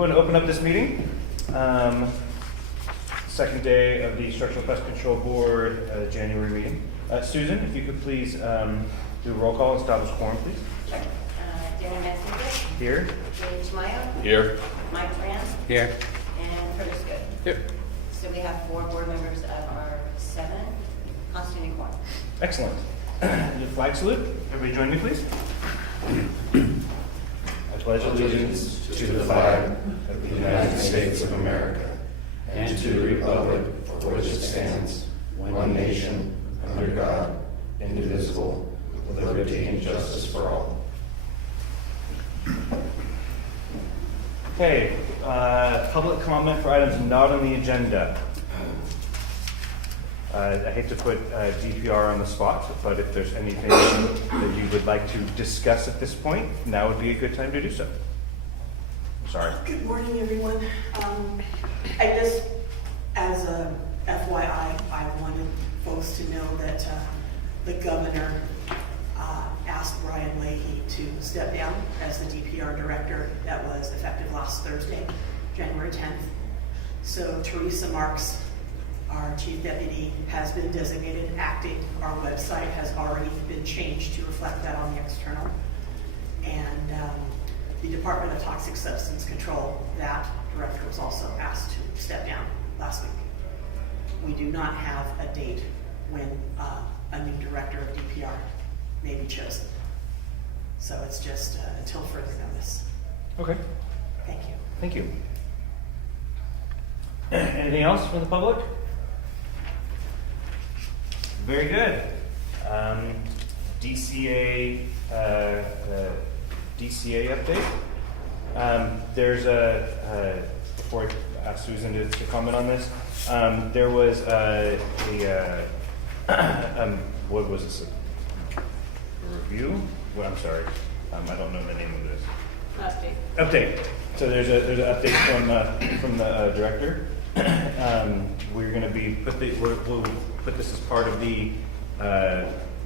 I'm going to open up this meeting. Second day of the Structural Pest Control Board January meeting. Susan, if you could please do a roll call and establish quorum, please. Sure. Darren Messenger. Here. David Tamayo. Here. Mike Tran. Here. And Curtis Good. Here. So we have 4 board members of our 7 constituting quorum. Excellent. The flag salute. Everybody join me, please. I pledge allegiance to the flag of the United States of America, and to the republic for which it stands, one nation, under God, indivisible, with liberty and justice for all. Okay, public comment for items not on the agenda. I hate to put DPR on the spot, but if there's anything that you would like to discuss at this point, now would be a good time to do so. Sorry. Good morning, everyone. I just, as a FYI, I wanted folks to know that the governor asked Brian Leahy to step down as the DPR director. That was effective last Thursday, January 10th. So Teresa Marks, our chief deputy, has been designated acting. Our website has already been changed to reflect that on the external. And the Department of Toxic Substance Control, that director was also asked to step down last week. We do not have a date when a new director of DPR may be chosen. So it's just until further notice. Okay. Thank you. Thank you. Anything else from the public? Very good. DCA update. There's before I ask Susan to comment on this, there was what was this? A review? Well, I'm sorry. I don't know the name of this. Update. So there's an update from the director. We're going to be we'll put this as part of the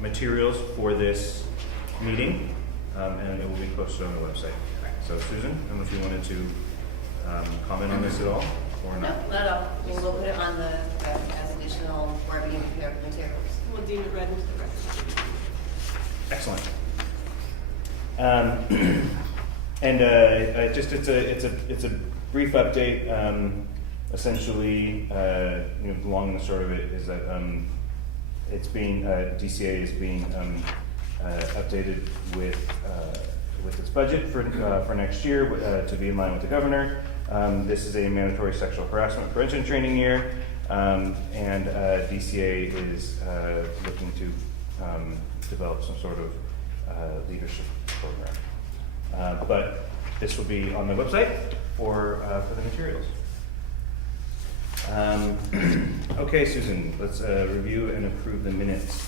materials for this meeting, and it will be posted on the website. So Susan, I don't know if you wanted to comment on this at all or not. No, not at all. I mean, we'll put it on the as additional board meeting materials. We'll deem it read into the record. Excellent. And it's a brief update. Essentially, the long and the short of it is that it's being DCA is being updated with its budget for next year to be in line with the governor. This is a mandatory sexual harassment prevention training year, and DCA is looking to develop some sort of leadership program. But this will be on the website for the materials. Okay, Susan, let's review and approve the minutes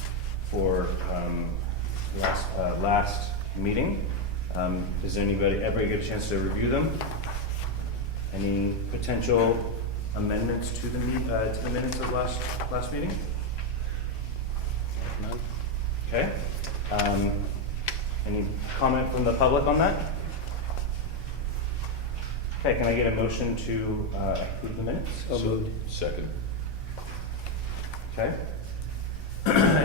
for last meeting. Does everybody get a chance to review them? Any potential amendments to the minutes of last meeting? None. Okay. Any comment from the public on that? Okay, can I get a motion to approve the minutes? So moved. Second. Okay.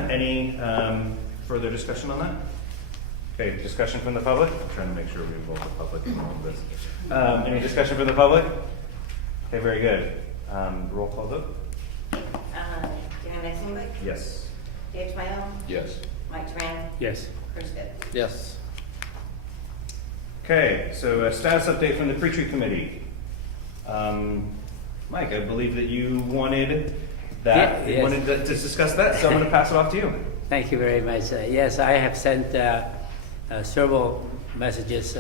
Any further discussion on that? Okay, discussion from the public? I'm trying to make sure we involve the public in all of this. Any discussion from the public? Okay, very good. Roll call vote? Darren Messenger. Yes. David Tamayo. Yes. Mike Tran. Yes. Curtis Good. Yes. Okay, so a status update from the Pretreat committee. Mike, I believe that you wanted that. Yes. You wanted to discuss that, so I'm going to pass it off to you. Thank you very much. Yes, I have sent several messages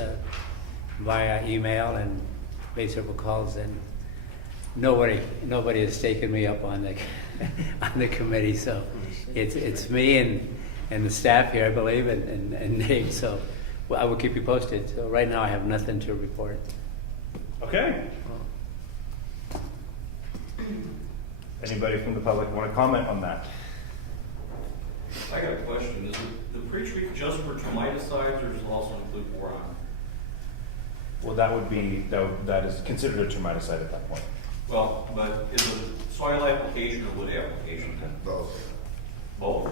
via email and made several calls, and nobody has taken me up on the on the committee. So it's me and the staff here, I believe, and Dave. So I will keep you posted. So right now I have nothing to report. Okay. Anybody from the public want to comment on that? I got a question. Is the Pretreat just for termiticides, or does it also include boron? Well, that is considered a termiticide at that point. Well, but is it soil application or wood application? Both. Both?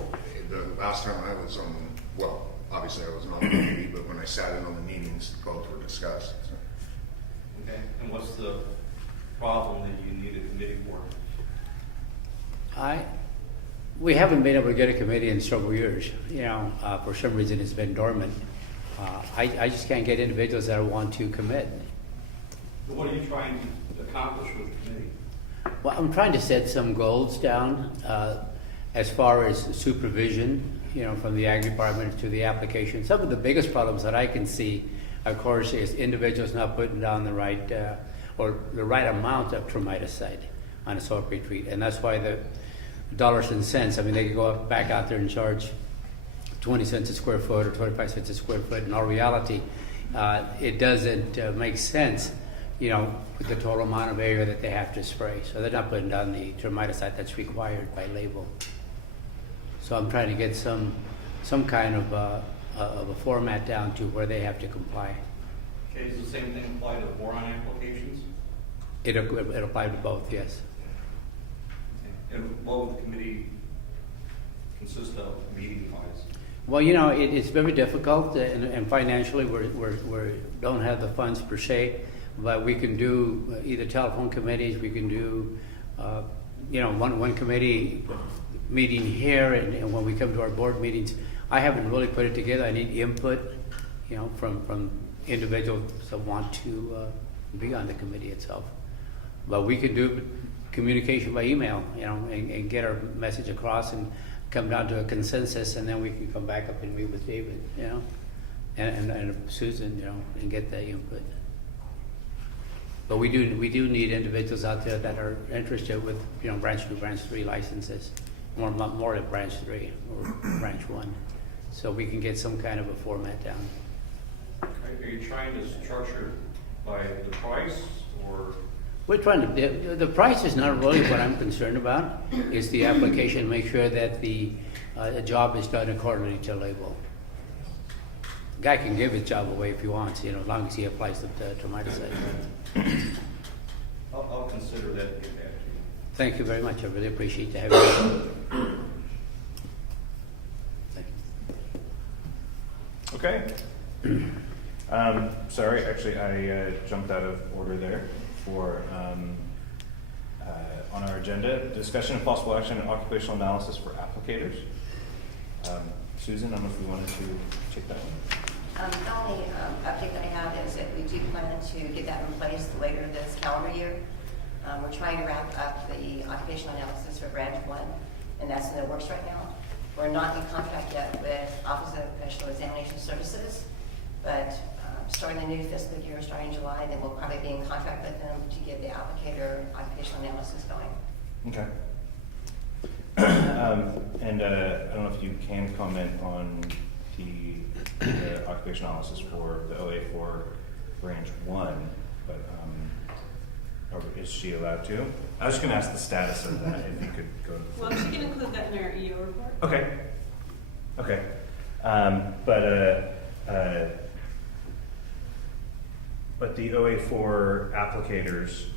The last time I was on, well, obviously I wasn't on the committee, but when I sat in on the meetings, both were discussed. So. Okay, and what's the problem that you need a committee for? We haven't been able to get a committee in several years. You know, for some reason it's been dormant. I just can't get individuals that want to commit. But what are you trying to accomplish with the committee? Well, I'm trying to set some goals down as far as supervision, you know, from the ag department to the application. Some of the biggest problems that I can see, of course, is individuals not putting down the right or the right amount of termiticide on a soil pretreat, and that's why the dollars and cents. I mean, they could go back out there and charge 20 cents a square foot or 25 cents a square foot. In all reality, it doesn't make sense, you know, with the total amount of area that they have to spray. So they're not putting down the termiticide that's required by label. So I'm trying to get some kind of a format down to where they have to comply. Okay, does the same thing apply to boron applications? It'll apply to both, yes. And what would the committee consist of, meeting-wise? Well, you know, it's very difficult, and financially we don't have the funds per se, but we can do either telephone committees, we can do, you know, one committee meeting here, and when we come to our board meetings, I haven't really put it together. I need input, you know, from individuals that want to be on the committee itself. But we can do communication by email, you know, and get our message across and come down to a consensus, and then we can come back up and meet with David, you know, and Susan, you know, and get that input. But we do need individuals out there that are interested with, you know, branch 2, branch 3 licenses, more like branch 3 or branch 1, so we can get some kind of a format down. Are you trying to structure by the price or? We're trying to, the price is not really what I'm concerned about. It's the application, make sure that the job is done accordingly to label. Guy can give his job away if he wants, you know, as long as he applies the termiticide. I'll consider that and get back to you. Thank you very much. I really appreciate the having you. Thank you. Okay. Sorry, actually, I jumped out of order there for on our agenda, discussion of possible action and occupational analysis for applicators. Susan, I don't know if you wanted to take that one. The only update that I have is that we do plan to get that in place later this calendar year. We're trying to wrap up the occupational analysis for branch 1, and that's in the works right now. We're not in contract yet with Office of Professional Examination Services, but starting the new fiscal year, starting July, then we'll probably be in contract with them to get the applicator occupational analysis going. Okay. And I don't know if you can comment on the occupational analysis for the OA for branch 1, but or is she allowed to? I was just going to ask the status of that, if you could go. Well, she can include that in her EO report. Okay. Okay. But the OA4 applicators,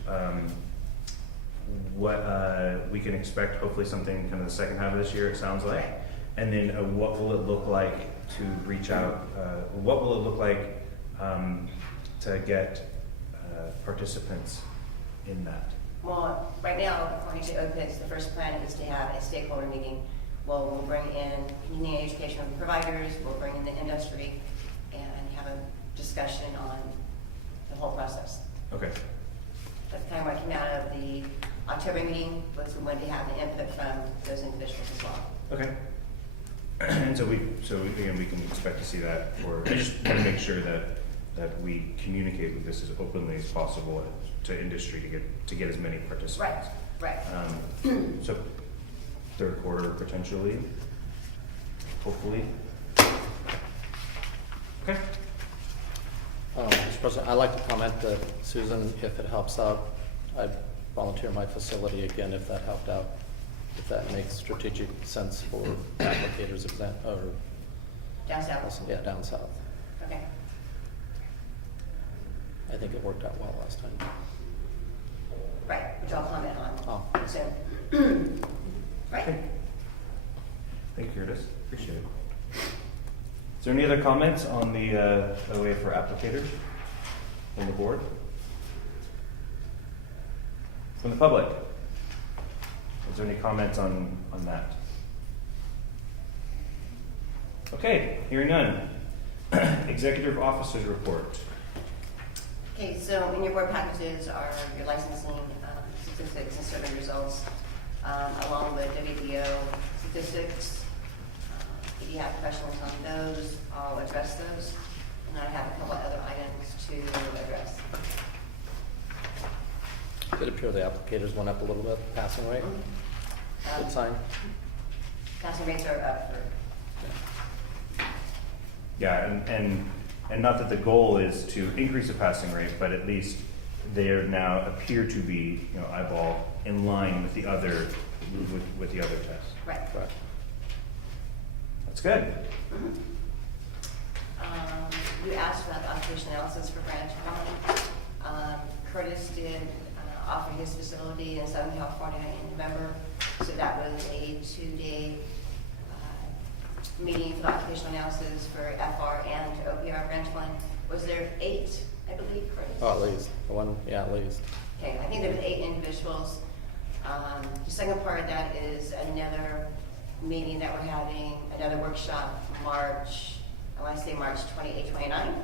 what we can expect, hopefully something kind of the second half of this year, it sounds like. And then what will it look like to reach out? What will it look like to get participants in that? Well, right now, according to OPIDS, the first plan is to have a stakeholder meeting. We'll bring in community education providers, we'll bring in the industry, and have a discussion on the whole process. Okay. That's kind of what came out of the October meeting, was we wanted to have the input from those individuals as well. Okay. And so again, we can expect to see that, or I just want to make sure that we communicate with this as openly as possible to industry to get as many participants. Right. So third quarter potentially, hopefully. Okay. Mr. President, I'd like to comment that Susan, if it helps out, I'd volunteer my facility again if that helped out, if that makes strategic sense for applicators or Down south. yeah, down south. Okay. I think it worked out well last time. Right, which I'll comment on Oh. soon. Right. Thank you, Curtis. Appreciate it. Is there any other comments on the OA for applicators from the board? From the public? Is there any comments on that? Okay, hearing none. Executive officers report. Okay, so in your board packages are your licensing statistics and survey results, along with WDO statistics. If you have questions on those, I'll address those. And I have a couple other items to address. Did it appear the applicators went up a little bit, passing rate? Good sign. Passing rates are up for, Yeah, and not that the goal is to increase the passing rate, but at least they are now appear to be, eyeball in line with the other with the other tests. right. Right. That's good. Mhm. You asked about the occupational analysis for branch one. Curtis did offer his facility in Southern California in November, so that was a 2-day meeting for the occupational analysis for FR and OPR branch one. Was there 8, I believe, Curtis? Oh, at least. One, yeah, at least. Okay, I think there was 8 individuals. The second part of that is another meeting that we're having, another workshop, March 28, 29.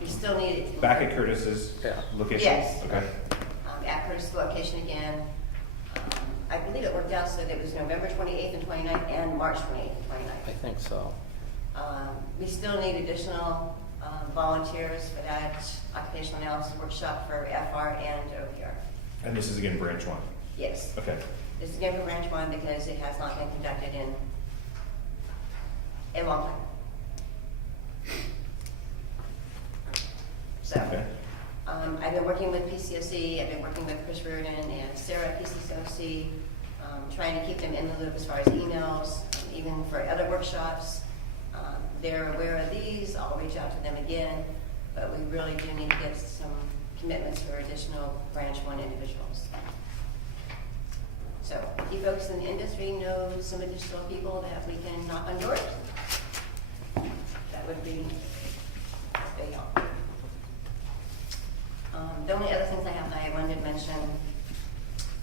We still need. Back at Curtis's Yeah. location? Yes. Okay. At Curtis' location again. I believe it worked out so that it was November 28th and 29th and March 28th and 29th. I think so. We still need additional volunteers for that occupational analysis workshop for FR and OPR. And this is again branch one? Yes. Okay. This is again for branch one because it has not been conducted in a long time. So, Okay. I've been working with PCOC, I've been working with Chris Reardon and Sarah at PCOC, trying to keep them in the loop as far as emails, even for other workshops. They're aware of these, I'll reach out to them again, but we really do need to get some commitments for additional branch one individuals. So if you folks in the industry know some additional people that we can knock on doors, that would be big help. The only other things I have that I wanted to mention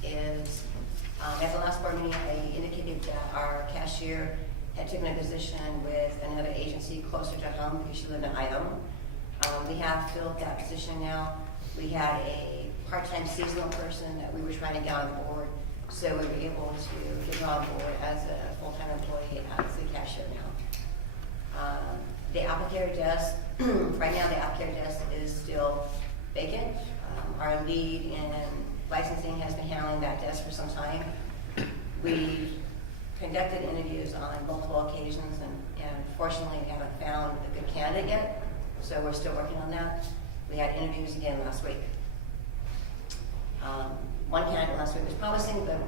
is, at the last board meeting, I indicated that our cashier had taken a position with another agency closer to home because she lived in Ione. We have filled that position now. We had a part-time seasonal person that we were trying to get on board, so we were able to get her on board as a full-time employee as the cashier now. The applicator desk, right now the applicator desk is still vacant. Our lead in licensing has been handling that desk for some time. We conducted interviews on multiple occasions and unfortunately we haven't found a good candidate yet, so we're still working on that. We had interviews again last week. One candidate last week was promising, but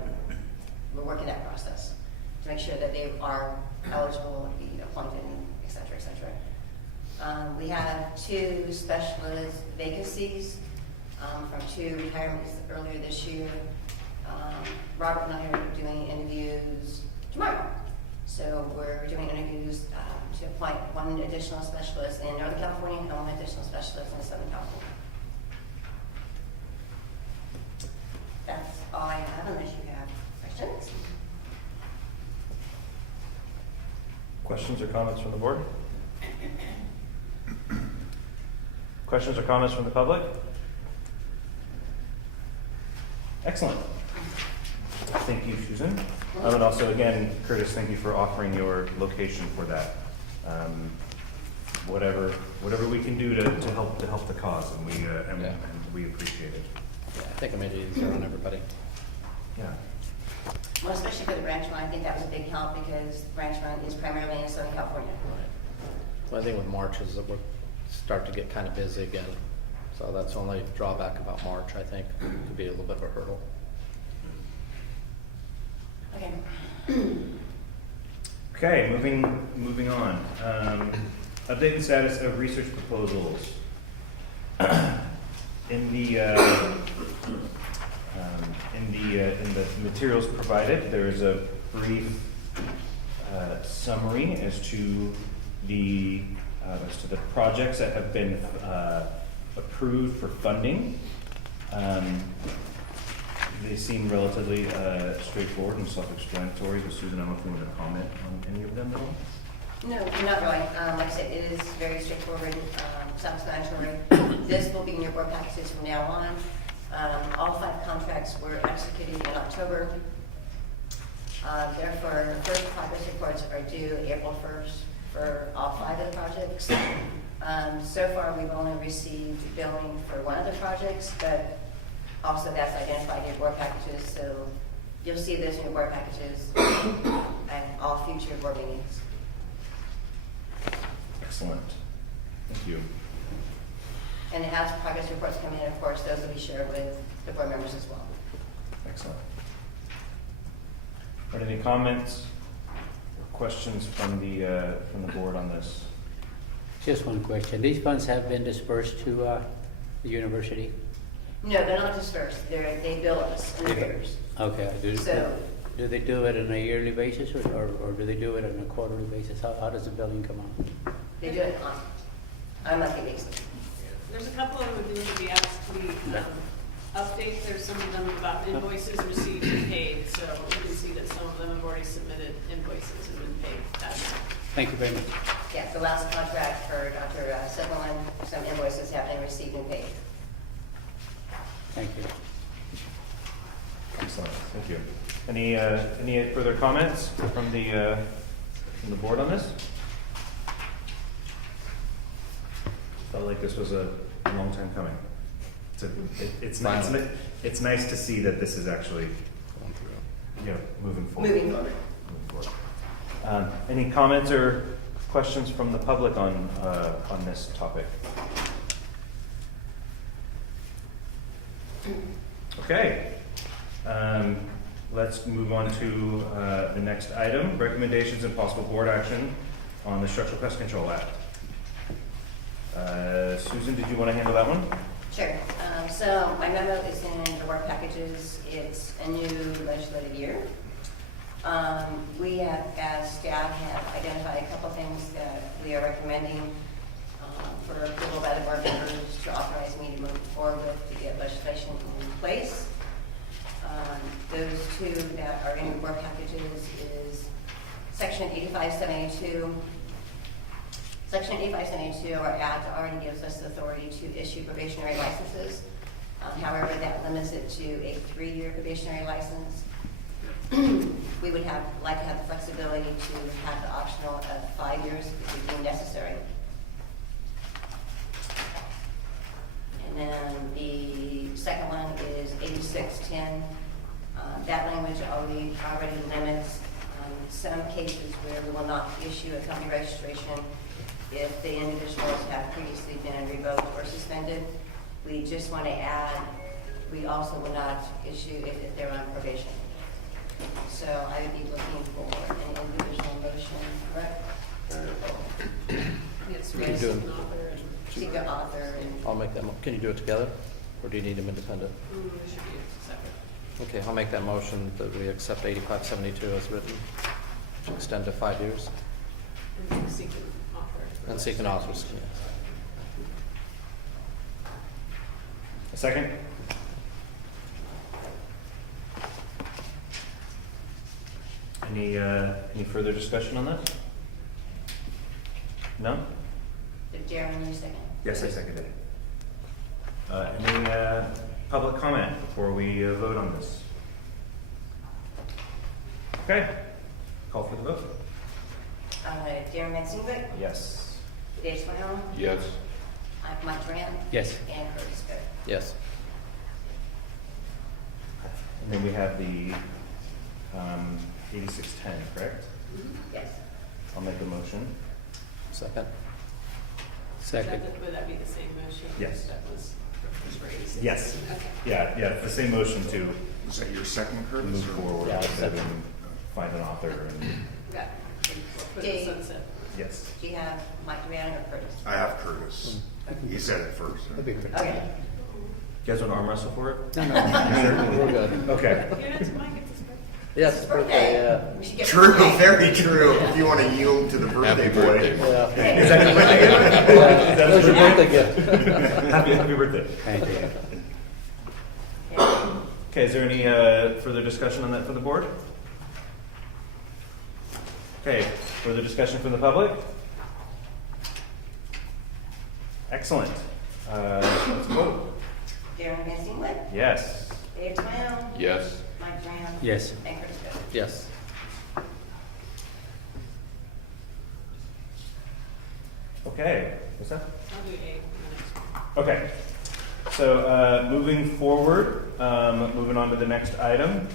we're working that process to make sure that they are eligible to be appointed, et cetera, et cetera. We have 2 specialist vacancies from 2 retirements earlier this year. Robert and I are doing interviews tomorrow. So we're doing interviews to appoint 1 additional specialist in Northern California and 1 additional specialist in Southern California. That's all I have unless you have questions. Questions or comments from the board? Questions or comments from the public? Excellent. Thank you, Susan. And also, again, Curtis, thank you for offering your location for that. Whatever we can do to help the cause, and we appreciate it. Yeah, I think I made it easier on everybody. Yeah. Well, especially for the branch one, I think that was a big help because branch one is primarily in Southern California. Well, I think with March is that we'll start to get kind of busy again. So that's the only drawback about March, I think, could be a little bit of a hurdle. Okay. Okay, moving on. Update and status of research proposals. In the materials provided, there is a brief summary as to the projects that have been approved for funding. They seem relatively straightforward and self-explanatory. But Susan, I don't know if you want to comment on any of them at all. No, not really. Like I said, it is very straightforward, self-explanatory. This will be in your board packages from now on. All 5 contracts were executed in October. Therefore, first progress reports are due April 1st for all 5 of the projects. So far, we've only received billing for one of the projects, but also that's identified in your board packages. So you'll see this in your board packages and all future board meetings. Excellent. Thank you. And as progress reports come in, of course, those will be shared with the board members as well. Excellent. Are there any comments or questions from the board on this? Just one question. These funds have been dispersed to the university? No, they're not dispersed. They bill us in arrears. Okay. So- Do they do it on a yearly basis or do they do it on a quarterly basis? How does the billing come out? They do it on a monthly basis. There's a couple of them who do the update. There's some of them about invoices received and paid. So you can see that some of them have already submitted invoices and been paid. Thank you very much. Yeah, the last contract for Dr. Sutherland, some invoices have been received and paid. Thank you. Excellent. Thank you. Any further comments from the board on this? Felt like this was a long time coming. It's nice to see that this is actually moving forward. Moving forward. Moving forward. Any comments or questions from the public on this topic? Okay. Let's move on to the next item, recommendations and possible board action on the Structural Pest Control Act. Susan, did you want to handle that one? Sure. So my memo is in the work packages. It's a new legislative year. We have, as staff, have identified a couple things that we are recommending for approval by the board members to authorize me to move forward with to get legislation in place. Those 2 that are in the board packages is Section 8572. Section 8572, our act already gives us the authority to issue probationary licenses. However, that limits it to a 3-year probationary license. We would like to have the flexibility to have the optional of 5 years if we deem necessary. And then the second one is 8610. That language already limits some cases where we will not issue a company registration if the individuals have previously been revoked or suspended. We just want to add, we also will not issue if they're on probation. So I would be looking for an individual motion, correct? Yes, You can do it. Seek an author and. I'll make that, can you do it together? Or do you need them independent? We should be separate. Okay, I'll make that motion that we accept 8572 as written, to extend to 5 years. And seek an author. And seek an author, yes. A second? Any further discussion on that? No? Did Jeremy second? Yes, I seconded it. Any public comment before we vote on this? Okay. Call for the vote. Jeremy Mansinglick, Yes. Dave Smile, Yes. Mike Duran. Yes. And Curtis Cook. Yes. And then we have the 8610, correct? Yes. I'll make a motion. Second? Second. Would that be the same motion? Yes. That was raised? Yes. Okay. Yeah, it's the same motion to Was that your second, Curtis? move or- forward Yeah, with it second. and find an author and, Got it. Put it in Dave. sunset. yes. Do you have Mike Duran or Curtis? I have Curtis. You said it first. That'd be great. Okay. You guys want to arm wrestle for it? No, no. We're good. Okay. Give it to Mike, it's his birthday. Yes, It's his birthday, yeah. We should get True, birthday. very true. If you want to yield to the birthday boy. Yeah. Is that your birthday gift? Is that That was his your birthday? birthday gift. Happy birthday. Thank you. Okay. Okay, is there any further discussion on that for the board? Okay, further discussion from the public? Excellent. Let's vote. Darren Missingwood, Yes. Dave Smile, Yes. Mike Graham. Yes. And Chris Cook. Yes. Okay, what's that? I'll do 8 in the next one. Okay, so moving forward, moving on to the next item,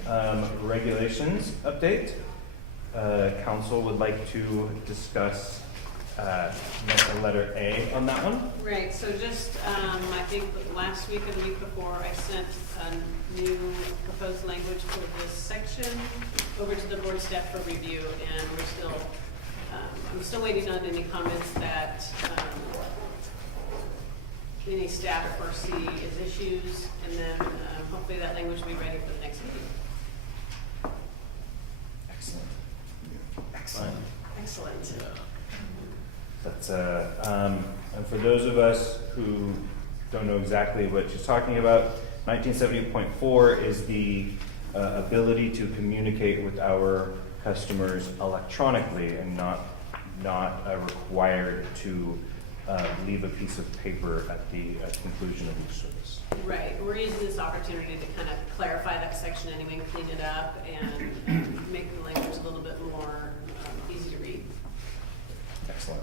regulations update. Council would like to discuss letter A on that one. Right, so just, I think last week or the week before, I sent a new proposed language for this section over to the board staff for review, and we're still, I'm still waiting on any comments that any staff foresee as issues, and then hopefully that language will be ready for the next meeting. Excellent. Excellent. Excellent. That's and for those of us who don't know exactly what she's talking about, 1970.4 is the ability to communicate with our customers electronically and not required to leave a piece of paper at the conclusion of each service. Right, we're using this opportunity to kind of clarify that section anyway, and clean it up, and make the language a little bit more easy to read. Excellent.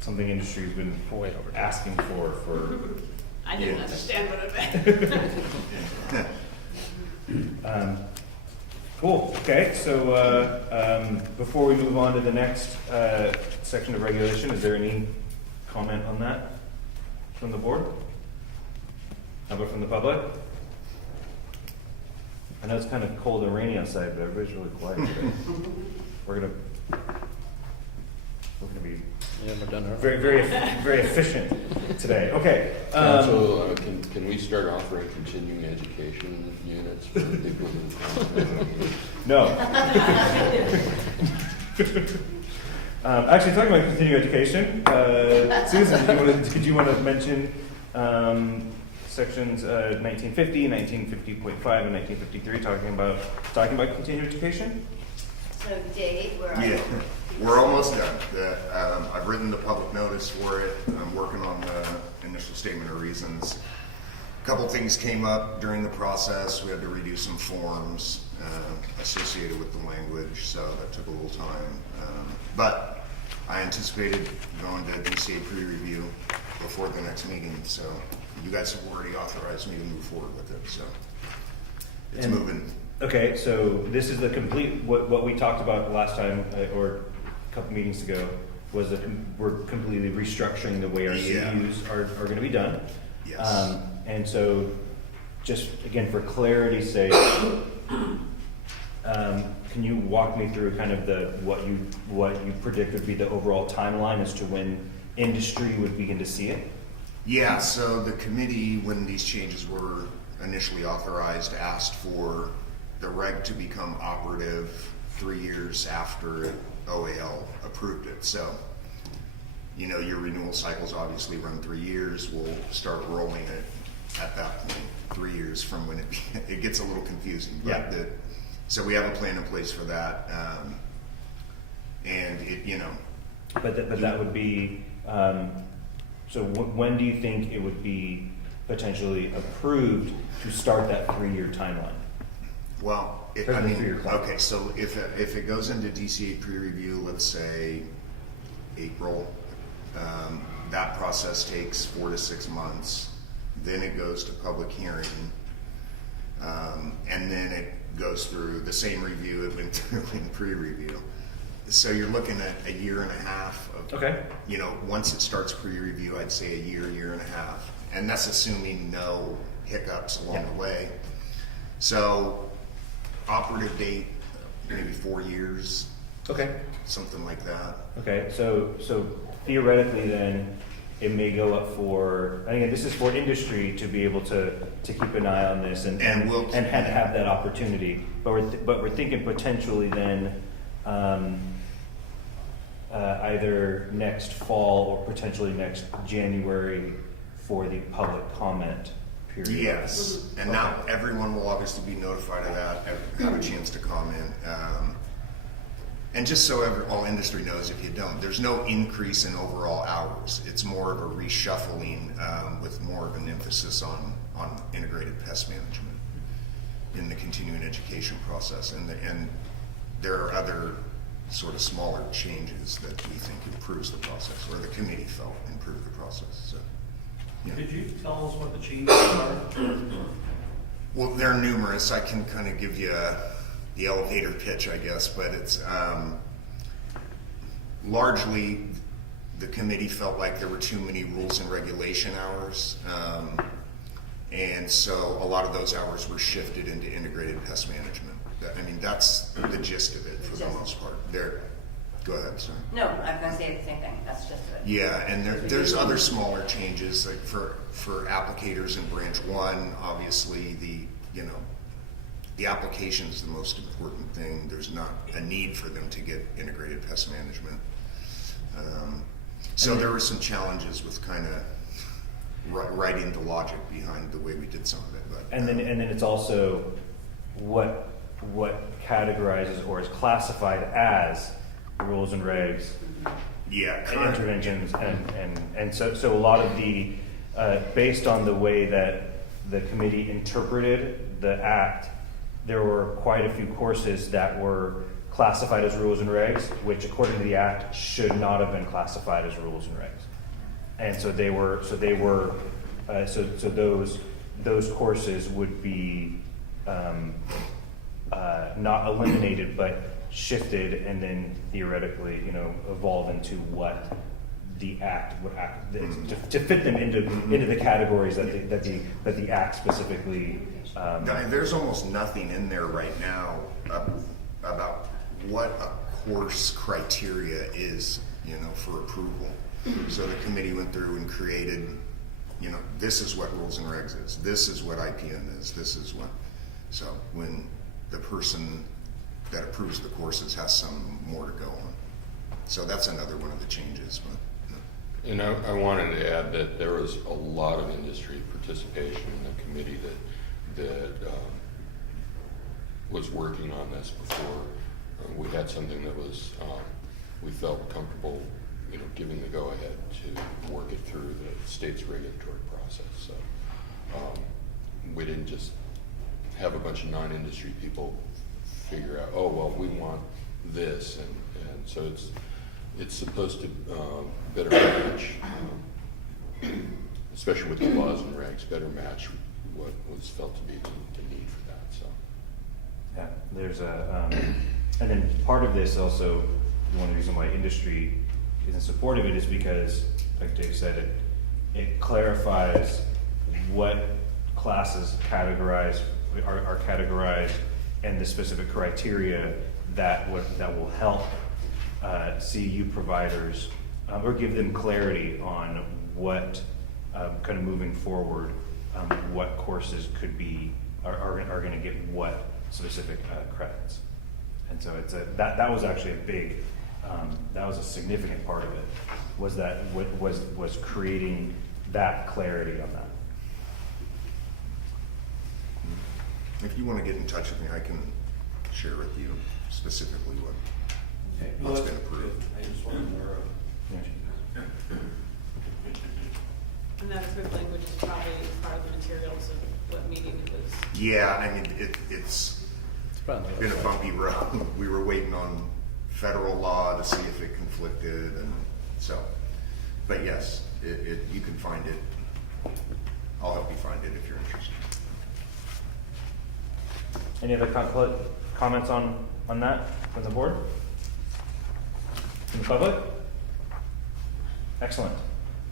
Something industry's been asking for. I didn't Yes. understand what it meant. Cool. Okay. So before we move on to the next section of regulation, is there any comment on that from the board? How about from the public? I know it's kind of cold and rainy outside, but everybody's really quiet today. We're gonna be Yeah, we're done. very efficient today. Okay. Council, can we start offering continuing education units for people who? No. Actually, talking about continuing education, Susan, did you want to mention sections 1950, 1950.5, and 1953 talking about continuing education? So Dave, where are you? Yeah, we're almost done. I've written the public notice for it. I'm working on the initial statement of reasons. A couple things came up during the process. We had to redo some forms associated with the language, so that took a little time. But I anticipated going to DCA pre-review before the next meeting, so you guys have already authorized me to move forward with it, so it's And- moving. Okay, so this is the complete, what we talked about last time, or a couple meetings ago, was that we're completely restructuring the way our Yeah. CEUs are going to be done. Yes. And so, just again, for clarity's sake, can you walk me through kind of what you predict would be the overall timeline as to when industry would begin to see it? Yeah, so the committee, when these changes were initially authorized, asked for the reg to become operative 3 years after OAL approved it. So, you know, your renewal cycles obviously run 3 years. We'll start rolling it at that point, 3 years from when it gets a little confusing. But Yeah. So we have a plan in place for that. And it, you know, But that would be, so when do you think it would be potentially approved to start that 3-year timeline? well, For I the mean, 3-year clock. okay, so if it goes into DCA pre-review, let's say April, that process takes 4 to 6 months. Then it goes to public hearing, and then it goes through the same review it went through in pre-review. So you're looking at a year and a half of, Okay. you know, once it starts pre-review, I'd say a year and a half. And that's assuming no hiccups along the way. So operative date, maybe 4 years, Okay. something like that. Okay, so theoretically then, it may go up for, again, this is for industry to be able to keep an eye on this and have that opportunity. But we're thinking potentially then, either next fall or potentially next January for the public comment period. Yes, and now everyone will obviously be notified of that, have a chance to comment. And just so all industry knows, if you don't, there's no increase in overall hours. It's more of a reshuffling with more of an emphasis on integrated pest management in the continuing education process. And there are other sort of smaller changes that we think improves the process, or the committee felt improved the process. So, yeah. Could you tell us what the changes are? Well, they're numerous. I can kind of give you the elevator pitch, I guess, but it's largely the committee felt like there were too many rules and regulation hours, and so a lot of those hours were shifted into integrated pest management. I mean, that's the gist of it for the most part. Go ahead, sir. No, I'm gonna say the same thing, that's just it. Yeah, and there's other smaller changes, like for applicators in branch 1, obviously the application is the most important thing. There's not a need for them to get integrated pest management. So there were some challenges with kind of writing the logic behind the way we did some of it. But, And then it's also what categorizes or is classified as rules and regs, and interventions, and so a lot of the based on the way that the committee interpreted the act, there were quite a few courses that were classified as rules and regs, which according to the act should not have been classified as rules and regs, and so those courses would be not eliminated, but shifted, and then theoretically, evolve into what the act would act to fit them into the categories that the act specifically. There's almost nothing in there right now about what a course criteria is, for approval. So the committee went through and created, this is what rules and regs is, this is what IPM is, this is what. So when the person that approves the courses has some more to go on. So that's another one of the changes. But, And I wanted to add that there was a lot of industry participation in the committee that was working on this before. We had something that was, we felt comfortable, giving the go-ahead to work it through the state's regulatory process. So we didn't just have a bunch of non-industry people figure out, oh, well, we want this, and so it's supposed to better match, especially with the laws and regs, better match what was felt to be the need for that. So Yeah, there's and then part of this also, one reason why industry isn't supportive of it is because, like Dave said, it clarifies what classes are categorized and the specific criteria that will help CEU providers or give them clarity on what kind of moving forward, what courses could be are going to get what specific credits. And so it's that was actually a big that was a significant part of it, was creating that clarity on that. if you want to get in touch with me, I can share with you specifically what's been approved. I just wanted more of. And that approved language is probably part of the materials of what meeting it was. Yeah, I mean, it's probably been a bumpy road. We were waiting on federal law to see if it conflicted, and so, but yes, you can find it. I'll help you find it if you're interested. Any other comments on that from the board? From the public? Excellent.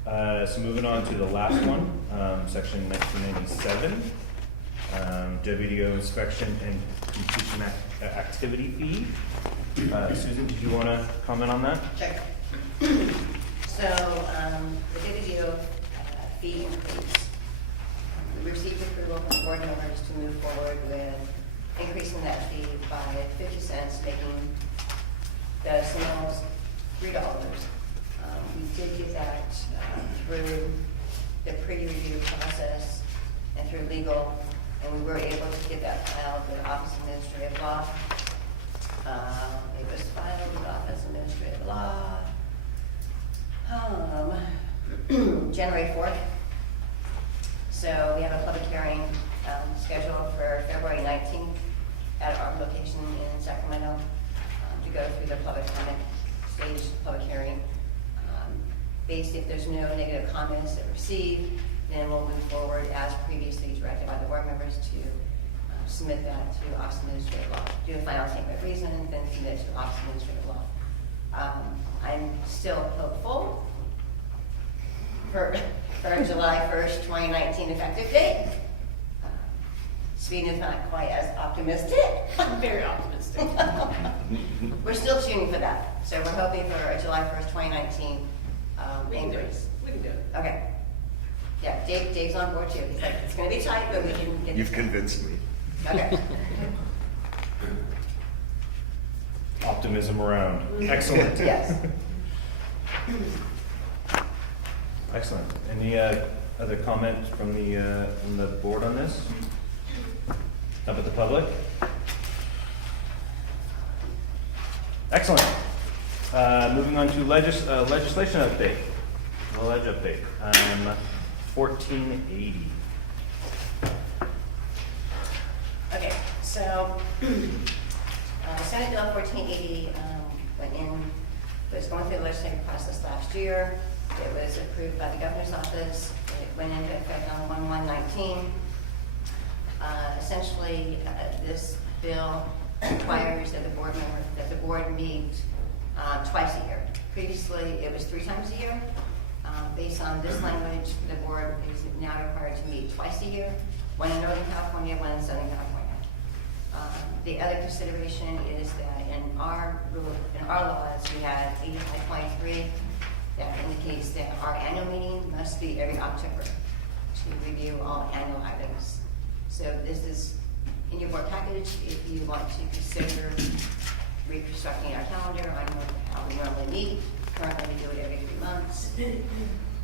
So moving on to the last one, section 1997, WDO inspection and completion activity fee. Susan, did you want to comment on that? Sure. We did a deal of fee increase. We received approval from board members to move forward with increasing that fee by 50 cents, making the sales $3. We did get that through the pre-review process and through legal, and we were able to get that filed with Office of Administrative Law. It was filed with Office of Administrative Law January 4th. So we have a public hearing scheduled for February 19th at our location in Sacramento to go through the public comment stage public hearing. Based, if there's no negative comments that were received, then we'll move forward as previously directed by the board members to submit that to Office of Administrative Law. Do a final statement of reason, then submit it to Office of Administrative Law. I'm still hopeful for July 1st, 2019 effective date. Sweden is not quite as optimistic. I'm very optimistic. We're still shooting for that. So we're hoping for a July 1st, 2019 We can do it. increase. We can do it. Okay. Yeah, Dave's on board too. He's like, it's gonna be tight, but we can get You've this. convinced me. Okay. Optimism around. Excellent. Yes. Excellent. Any other comments from the board on this? How about the public? Excellent. Moving on to legislation update. The ledge update. 1480. Okay, so Senate Bill 1480 went in, was going through the legislative process last year. It was approved by the governor's office. It went into effect on 1/1/19. Essentially, this bill requires that the board meet twice a year. Previously, it was 3 times a year. Based on this language, the board is now required to meet twice a year, one in Northern California, one in Southern California. The other consideration is that in our laws, we have 85.3 that indicates that our annual meeting must be every October to review all annual items. So this is in your board package if you want to consider reconstructing our calendar. I know how we normally meet. Currently, we do it every 3 months.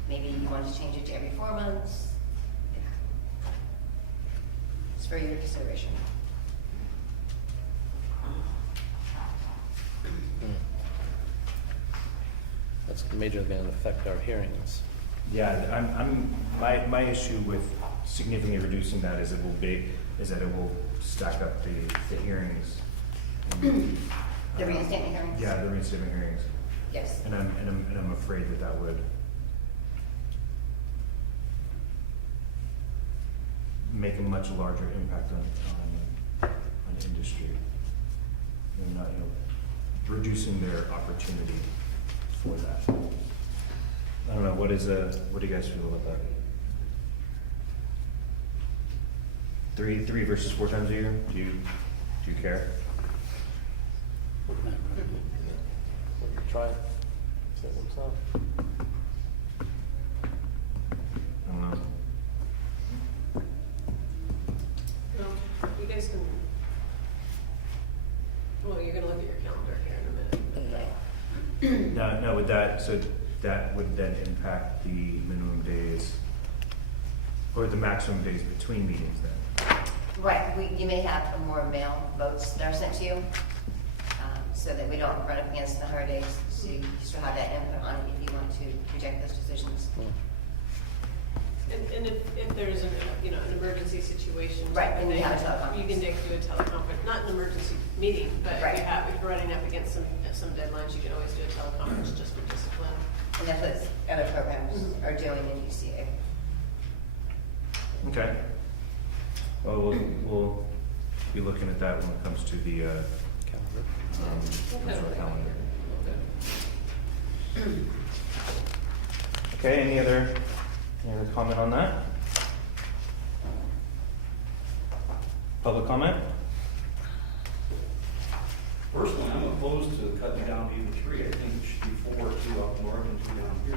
Maybe you want to change it to every 4 months. It's for your consideration. That's majorly going to affect our hearings. Yeah, my issue with significantly reducing that is that it will stack up the hearings. The reinstatement hearings? Yeah, the reinstatement hearings. Yes. And I'm afraid that would make a much larger impact on industry. And not, reducing their opportunity for that. I don't know, what do you guys feel about that? Three versus 4 times a year? Do you care? Try it. See what comes out. I don't know. No, you guys can, well, you're gonna look at your calendar here in a minute. Now with that, so that would then impact the minimum days, or the maximum days between meetings then? Right, you may have more mail votes that are sent to you, so that we don't run up against the 100 days, so you still have that input on it if you want to reject those decisions. And if there's an emergency situation. Right, then you then have a teleconference. You can do a teleconference, not an emergency meeting, but Right. if you're running up against some deadlines, you can always do a teleconference just for discipline. And that's what other programs are doing in UCA. Okay. Well, we'll be looking at that when it comes to the calendar. Okay, any other comment on that? Public comment? Personally, I'm opposed to cutting down to even 3. I think it should be 4, 2 up north and 2 down here.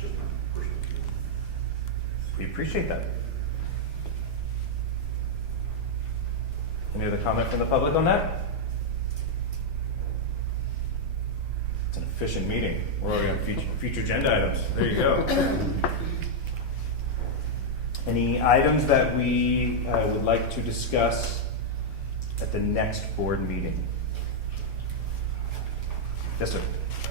Just my personal view. We appreciate that. Any other comment from the public on that? It's an efficient meeting. We're already on future agenda items. There you go. Any items that we would like to discuss at the next board meeting? Yes, sir.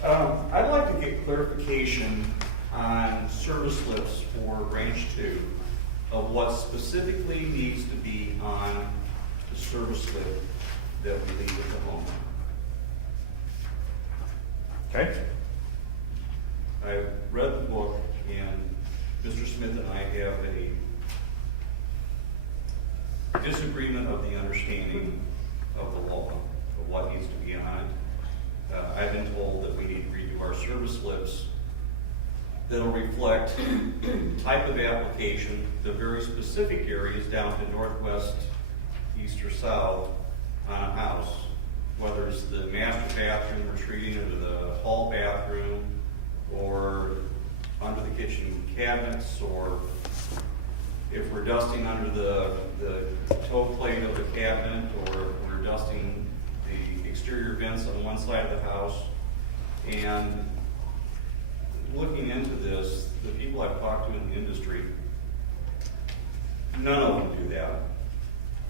I'd like to get clarification on service slips for Range 2 of what specifically needs to be on the service slip that we leave at the home. Okay. I read the book, and Mr. Smith and I have a disagreement of the understanding of the law, of what needs to be on it. I've been told that we need to redo our service slips that'll reflect type of application, the very specific areas down to northwest, east, or south on a house, whether it's the master bathroom retreating into the hall bathroom, or under the kitchen cabinets, or if we're dusting under the toe plate of the cabinet, or if we're dusting the exterior vents on one side of the house. And looking into this, the people I've talked to in the industry, none of them do that.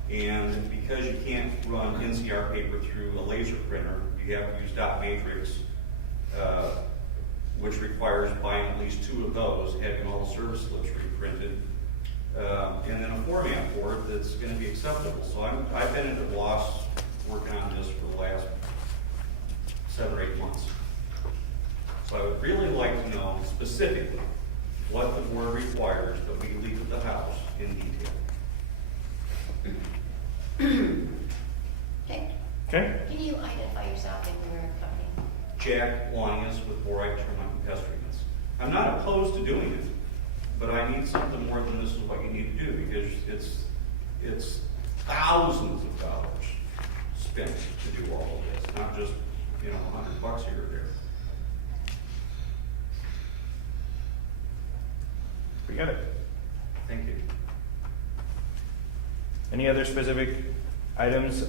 And because you can't run NCR paper through a laser printer, you have to use dot matrix, which requires buying at least 2 of those, having all the service slips reprinted, and then a format for it that's going to be acceptable. So I've been at a loss working on this for the last 7 or 8 months. So I would really like to know specifically what the board requires that we leave at the house in detail. Okay, Okay. can you identify yourself and your company? Jack Wanius with Borite Termite and Pest Treatments. I'm not opposed to doing it, but I need something more than this is what you need to do, because it's thousands of dollars spent to do all of this, not just, $100 here or there. We got it. Thank you. Any other specific items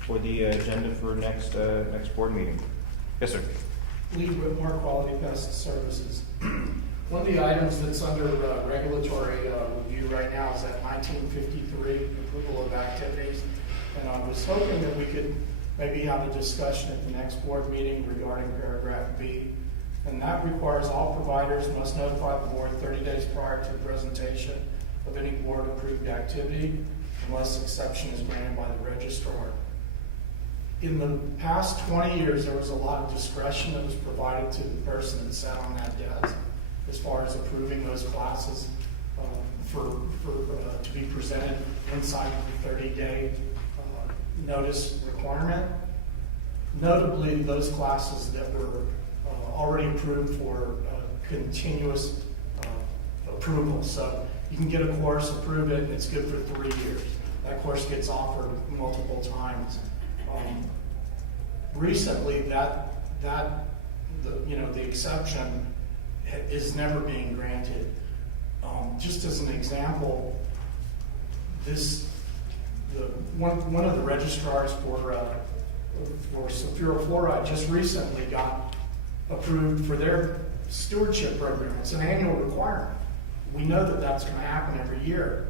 for the agenda for next board meeting? Yes, sir. Lee Whitmore, Quality Pest Services. One of the items that's under regulatory review right now is that 1953 approval of activities. And I was hoping that we could maybe have a discussion at the next board meeting regarding paragraph B. And that requires all providers must notify the board 30 days prior to the presentation of any board approved activity, unless exception is granted by the registrar. In the past 20 years, there was a lot of discretion that was provided to the person that sat on that desk as far as approving those classes to be presented inside the 30-day notice requirement. Notably, those classes that were already approved for continuous approval. So you can get a course, approve it, and it's good for 3 years. That course gets offered multiple times. Recently, the exception is never being granted. Just as an example, one of the registrars for sulfurofluoride just recently got approved for their stewardship program. It's an annual requirement. We know that that's going to happen every year,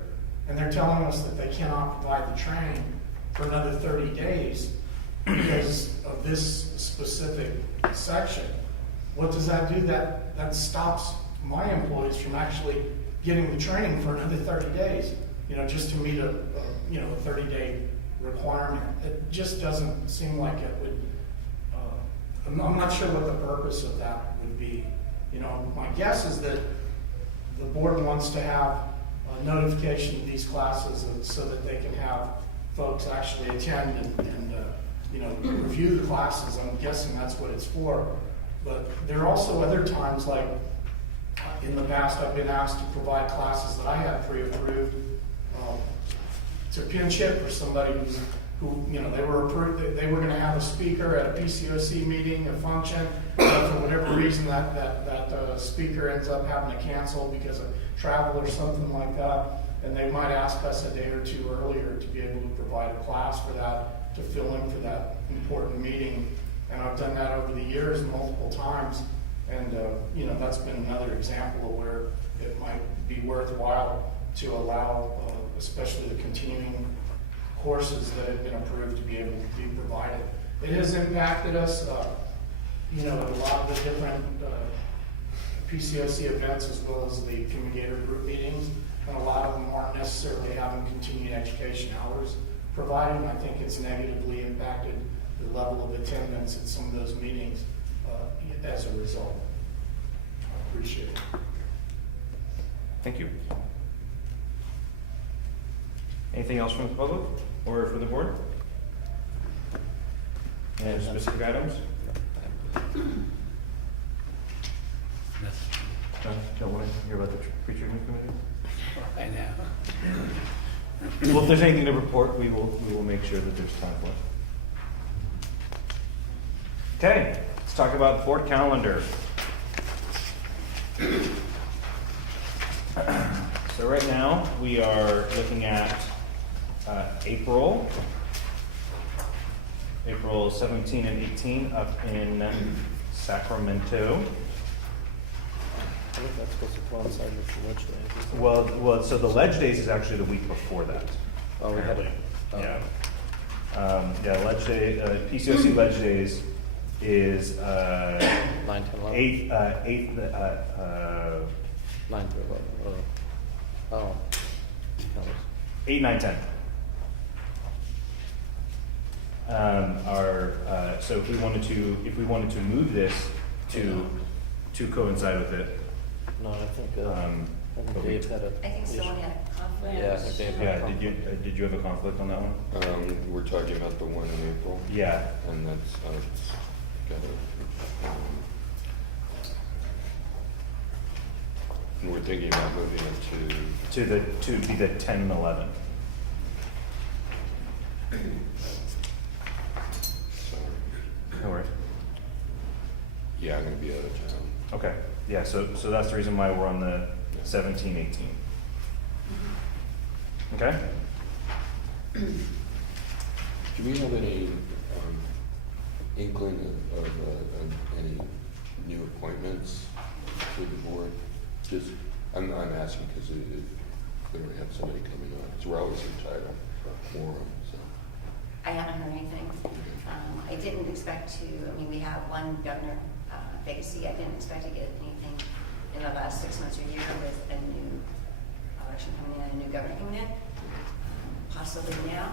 and they're telling us that they cannot provide the training for another 30 days because of this specific section. What does that do? That stops my employees from actually getting the training for another 30 days, just to meet a 30-day requirement. It just doesn't seem like it would, I'm not sure what the purpose of that would be. My guess is that the board wants to have a notification of these classes so that they can have folks actually attend and review the classes. I'm guessing that's what it's for. But there are also other times, like in the past, I've been asked to provide classes that I had pre-approved to pinch hit for somebody who, you know, they were approved, they were gonna have a speaker at a PCOC meeting, a function, but for whatever reason, that speaker ends up having to cancel because of travel or something like that, and they might ask us a day or two earlier to be able to provide a class for that, to fill in for that important meeting. And I've done that over the years multiple times, and, you know, that's been another example of where it might be worthwhile to allow, especially the continuing courses that have been approved to be able to be provided. It has impacted us, you know, at a lot of the different PCOC events as well as the fumigator group meetings, and a lot of them aren't necessarily having continuing education hours provided, and I think it's negatively impacted the level of attendance at some of those meetings as a result. I appreciate it. Thank you. Anything else from the public or for the board? Any specific items? No, don't want to hear about the pre-treatment committee? I know. Well, if there's anything to report, we will make sure that there's time for it. Okay, let's talk about the board calendar. So right now, we are looking at April 17 and 18 up in Sacramento. I think that's supposed to coincide with the ledge days. isn't it? Well, so the Ledge Days is actually the week before that. Oh, we had it. Yeah. Yeah, Ledge Day, PCOC Ledge Days is 9, 10, 11. 8, 9 through 11. Oh. 8, 9, 10. So if we wanted to move this to coincide with it. No, I think but we- Dave had a. I think someone had a conflict. Yeah, I think Dave had a Yeah, conflict. did you have a conflict on that one? We're talking about the one in April, Yeah. and that's, and we're thinking about moving it To be the 10 and 11. so, No worries. yeah, I'm gonna be out of town. Okay, yeah, so that's the reason why we're on the 17, 18. Okay? Do we have any inkling of any new appointments to the board? Just, I'm asking because we don't have somebody coming on, because we're always entitled for more, so. I haven't heard anything. I didn't expect to, I mean, we have one governor vacancy. I didn't expect to get anything in the last 6 months or year with a new election coming in, a new governor coming in. Possibly now.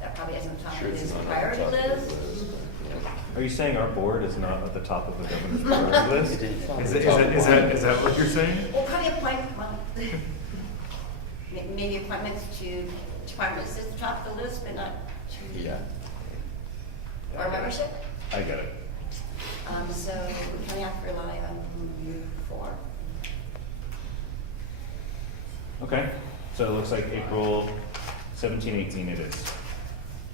That probably isn't top Sure of it's his not on the priority top of the list. yeah. Are you saying our board is not at the top of the governor's priority list? It is. Is that what you're saying? Well, probably maybe appointments to departments at the top of the list, but not to Yeah. our membership. I get it. So we kind of have to rely on you for. Okay, so it looks like April 17, 18 it is.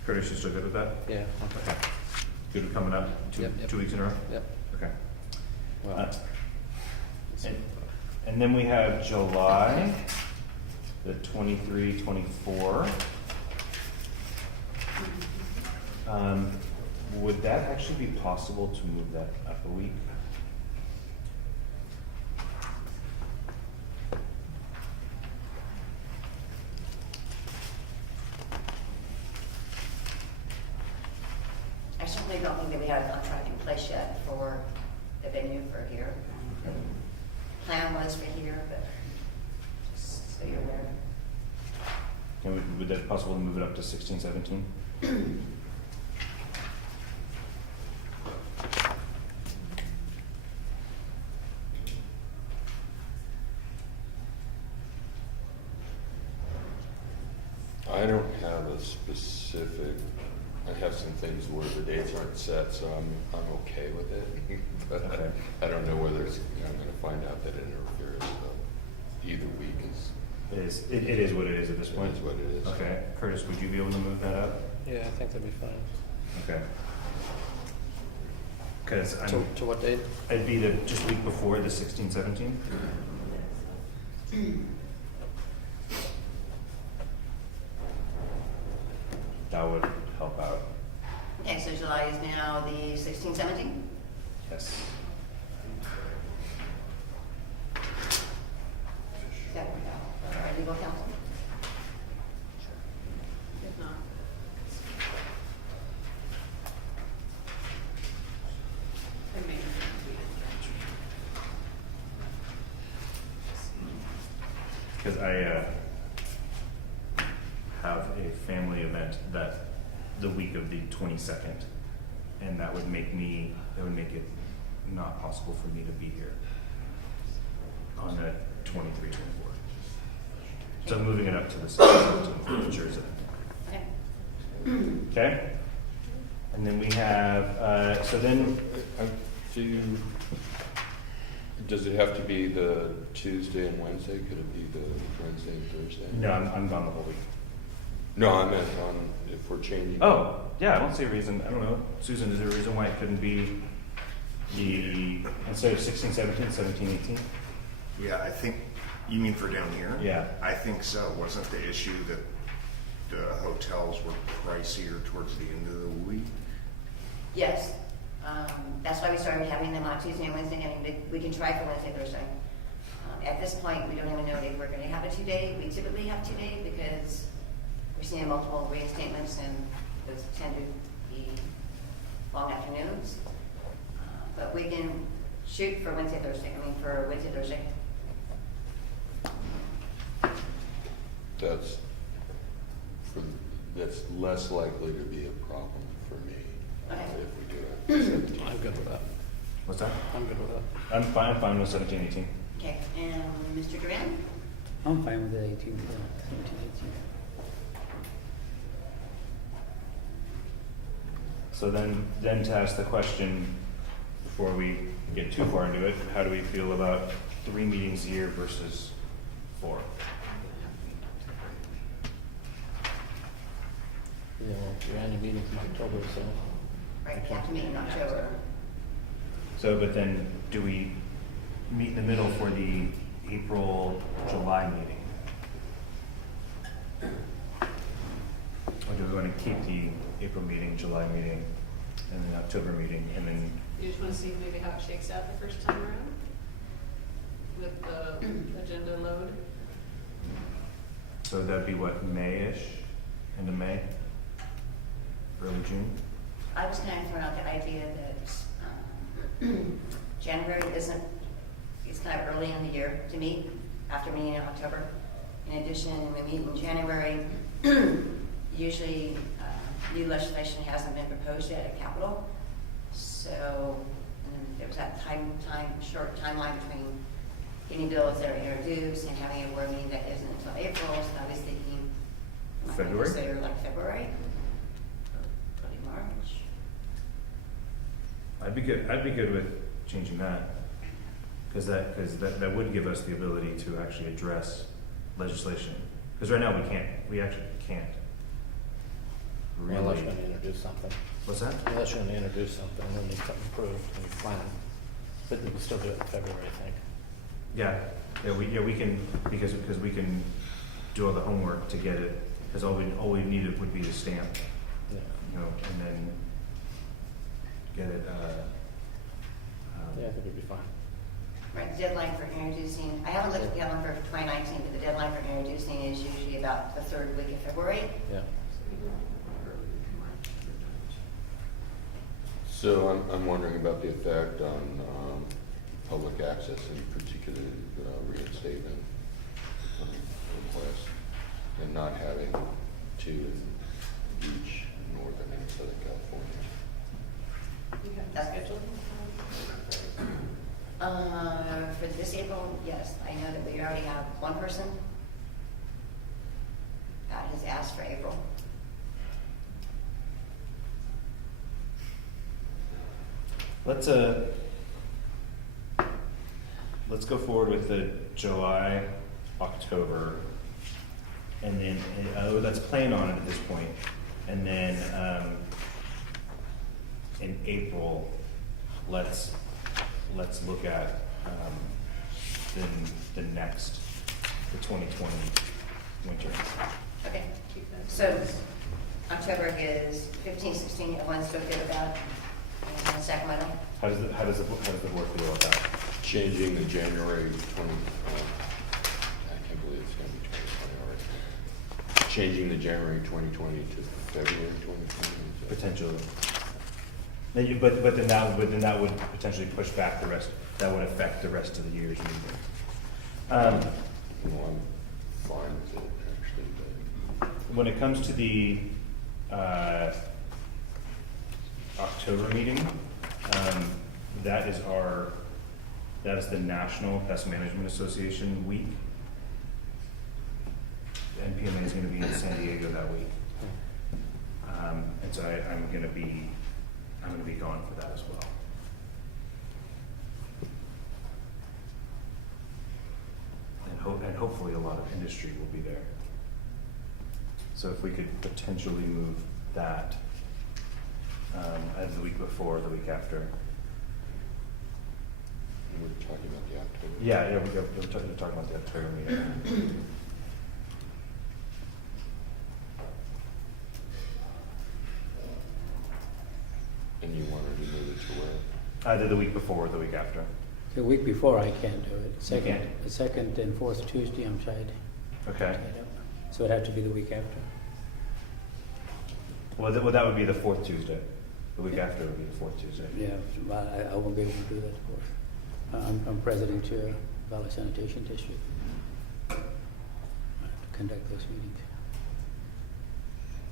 Curtis, you still good with that? Yeah. Okay. Good with coming up Yep. 2 weeks in a row? Yep. Okay. Well, And then we have July, the 23, 24. Would that actually be possible to move that up a week? I certainly don't think that we have a contract in place yet for the venue for here. Plan was for here, but just so you're aware. Would that be possible to move it up to 16, 17? I don't have a specific, I have some things where the dates aren't set, so I'm okay with it. But Okay. I don't know whether it's, I'm gonna find out that it interferes, so either week is It is what it is at this It point? is what it is. Okay, Curtis, would you be able to move that up? Yeah, I think that'd be fine. Okay. Because To what date? it'd be the, just week before the 16, 17? That would help out, Okay, so July is now the 16, 17? yes. Is that our legal counsel? If not, I may. Because I have a family event that the week of the 22nd, and that would make it not possible for me to be here on the 23, 24. So I'm moving it up to the 17th for Jersey. Okay. Okay? And then we have, so then, Does it have to be the Tuesday and Wednesday? Could it be the Wednesday and Thursday? no, I'm gone the whole week. No, I meant on, if we're changing. Oh, yeah, I don't see a reason, I don't know. Susan, is there a reason why it couldn't be instead of 16, 17, 17, 18? Yeah, I think, you mean for down here? Yeah. I think so. Wasn't the issue that the hotels were pricier towards the end of the week? Yes. That's why we started having them on Tuesday and Wednesday. I mean, we can try for Wednesday, Thursday. At this point, we don't even know if we're going to have a 2-day. We typically have 2 days because we're seeing multiple reinstatements and those tend to be long afternoons. But we can shoot for Wednesday, Thursday. For Wednesday, Thursday. That's less likely to be a problem for me Okay. if we do it. I'm good with that. What's that? I'm good with that. I'm fine with 17, 18. Okay. And Mr. Duran? I'm fine with the 18, 17, 18. So then to ask the question, before we get too far into it, how do we feel about 3 meetings a year versus 4? Yeah, well, your annual meeting's in October, so. Right, we have to meet in October. So, but then do we meet in the middle for the April, July meeting? Or do we want to keep the April meeting, July meeting, and then October meeting, and then, You just want to see maybe how it shakes out the first time around with the agenda load? so that'd be what, May-ish, end of May? Early June? I was kind of throwing out the idea that January it's kind of early in the year to meet after meeting in October. In addition, we meet in January. Usually, new legislation hasn't been proposed yet at Capitol. So there was that short timeline between getting bills that are introduced and having a board meeting that isn't until April. So I was thinking, February? Consider like February, early March. I'd be good with changing that, because that would give us the ability to actually address legislation. Because right now we actually can't. Well, unless Really. you're gonna introduce something. What's that? Unless you're gonna introduce something, we'll need something approved and planned. But we can still do it in February, I think. Yeah, we can, because we can do all the homework to get it, because all we needed would be a stamp, Yeah. and then get it, Yeah, I think it'd be fine. Right, the deadline for introducing, I haven't looked at the calendar for 2019, but the deadline for introducing is usually about the 3rd week of February. Yeah. So I'm wondering about the effect on public access, in particular reinstatement requests, and not having two in each northern and southern California. You have that scheduled? For this April, yes, I know that we already have one person that has asked for April. let's go forward with the July, October and then, let's plan on it at this point. And then, in April, let's look at, the 2020 winter. Okay, so October is 15, 16, everyone's still good about in Sacramento? How does the board feel about that? Changing the January 20, I can't believe it's gonna be 2020 already. Changing the January 2020 to February 2020. Potentially. But then that would potentially push back the rest, that would affect the rest of the year's meeting. Well, I'm fine with it, actually, but When it comes to the October meeting, that is the National Pest Management Association week. The NPMA is going to be in San Diego that week, and so I'm going to be gone for that as well. And hopefully a lot of industry will be there. So if we could potentially move that as the week before, the week after. we're talking about the October. Yeah, we're talking about the October meeting. And you wanted to move it to where? Either the week before or the week after. The week before, I can't do it. can't? The second and fourth Tuesday, I'm tied. Okay. tied up. So it'd have to be the week after. Well, that would be the fourth Tuesday. The week after would be the fourth Tuesday. Yeah, but I won't be able to do that, of course. I'm president to Valley Sanitation District. I have to conduct those meetings.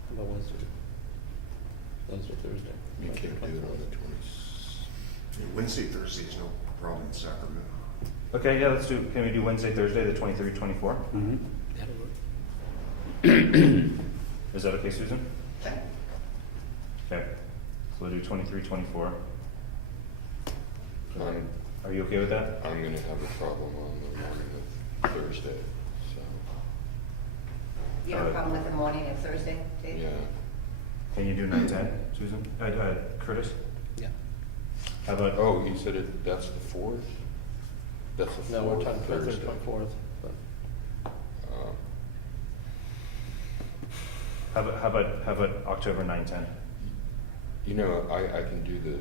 How about Wednesday? Wednesday, Thursday? You can't do it on the 20th. Wednesday, Thursday is no problem in Sacramento. Okay, yeah, can we do Wednesday, Thursday, the 23rd, 24th? Mm-hmm. That'll work. Is that okay, Susan? Okay. Okay. So we'll do 23, 24. I'm, Are you okay with that? I'm gonna have a problem on the morning of Thursday, so, You have a problem with the morning of Thursday, Dave? yeah. Can you do 9/10, Susan? Curtis? Yeah. How about, Oh, you said that's the 4th? That's the 4th No, we're talking Thursday, Thursday. 24th. But Uh, how about October 9, 10? You know, I can do the.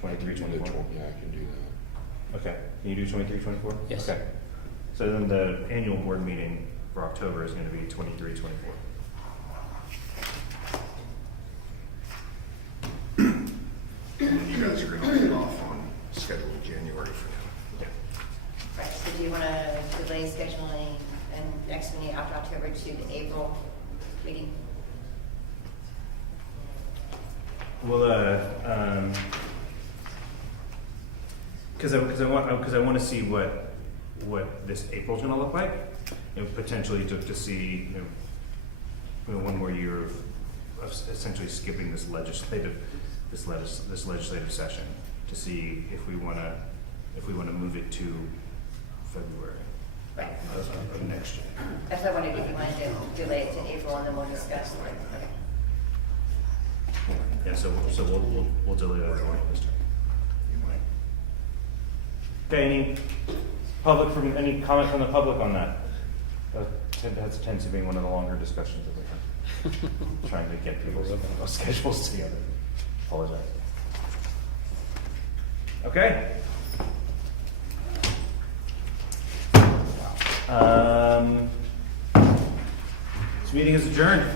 23, I can do the 24? Yeah, I can do that. Okay. Can you do 23, 24? Yes. Okay. So then the annual board meeting for October is going to be 23, 24. And then you guys are gonna hold off on scheduling January for now. Yeah. Right, so do you want to delay scheduling and next meeting after October to the April meeting? Well, because I want to see what this April's going to look like, potentially to see one more year of essentially skipping this legislative session to see if we want to move it to February Right. of next year. That's why I wondered if you wanted to delay it to April and then we'll discuss. Okay. Yeah, so we'll delay that this time. Okay, any comment from the public on that? That tends to be one of the longer discussions that we have. Trying to get people's schedules together. Apologize. Okay. This meeting is adjourned.